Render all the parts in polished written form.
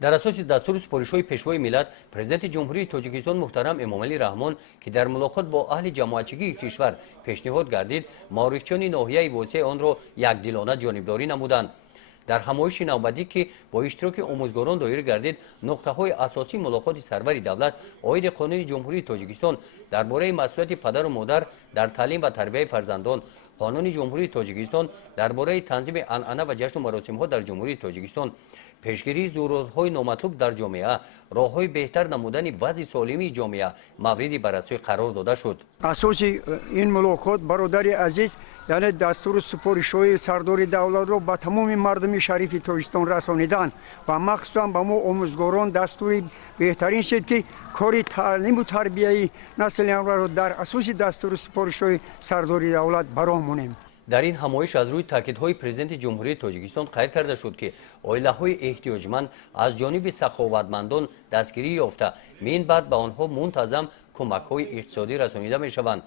дар асоси дастури супоришҳои пешвои миллат президенти ҷумҳурии тоҷикистон муҳтарам эмомалӣ раҳмон ки дар мулоқот бо аҳли ҷамоатчигии кишвар пешниҳод гардид маорифчиёни ноҳияи восеи онро якдилона ҷонибдорӣ намуданд. дар ҳамоиши навбатӣ ки бо иштироки омӯзгорон доир гардид нуқтаҳои асосии мулоқоти сарвари давлат оиди қонуни ҷумҳурии тоҷикистон дар бораи масъулияти падару модар дар таълим ва тарбияи фарзандон, қонуни ҷумҳурии тоҷикистон дар бораи танзими анъана ва ҷашну маросимҳо дар ҷумҳурии тоҷикистон, пешгирии зуҳуротҳои номатлуб дар ҷомеа, роҳҳои беҳтар намудани вазъи солимии ҷомеа мавриди баррасӣ қарор дода шуд. асоси ин мулоқот бародари азиз яъне дастури супоришҳои сардори давлатро ба тамоми мардуми шарифи тоҷикистон расонидан ва махсусан ба мо омӯзгорон дастури беҳтарин шед ки кори таълиму тарбияи насли аввалро дар асоси дастури супоришҳои сардори давлат баромонем. дар ин ҳамоиш аз рӯи таъкидҳои президенти ҷумҳурии тоҷикистон қайд карда шуд ки оилаҳои эҳтиёҷманд аз ҷониби саховатмандон дастгирӣ ёфта минбаъд ба онҳо мунтазам кӯмакҳои иқтисодӣ расонида мешаванд.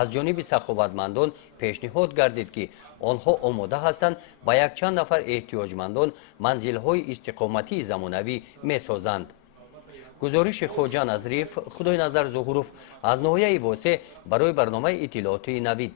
аз ҷониби саховатмандон пешниҳод гардид ки онҳо омода ҳастанд ба якчанд нафар эҳтиёҷмандон манзилҳои истиқоматии замонавӣ месозанд. гузориши хоҷа Назриф, Худойназар Зуҳуров аз ноҳияи Восе барои барномаи иттилооти Навид.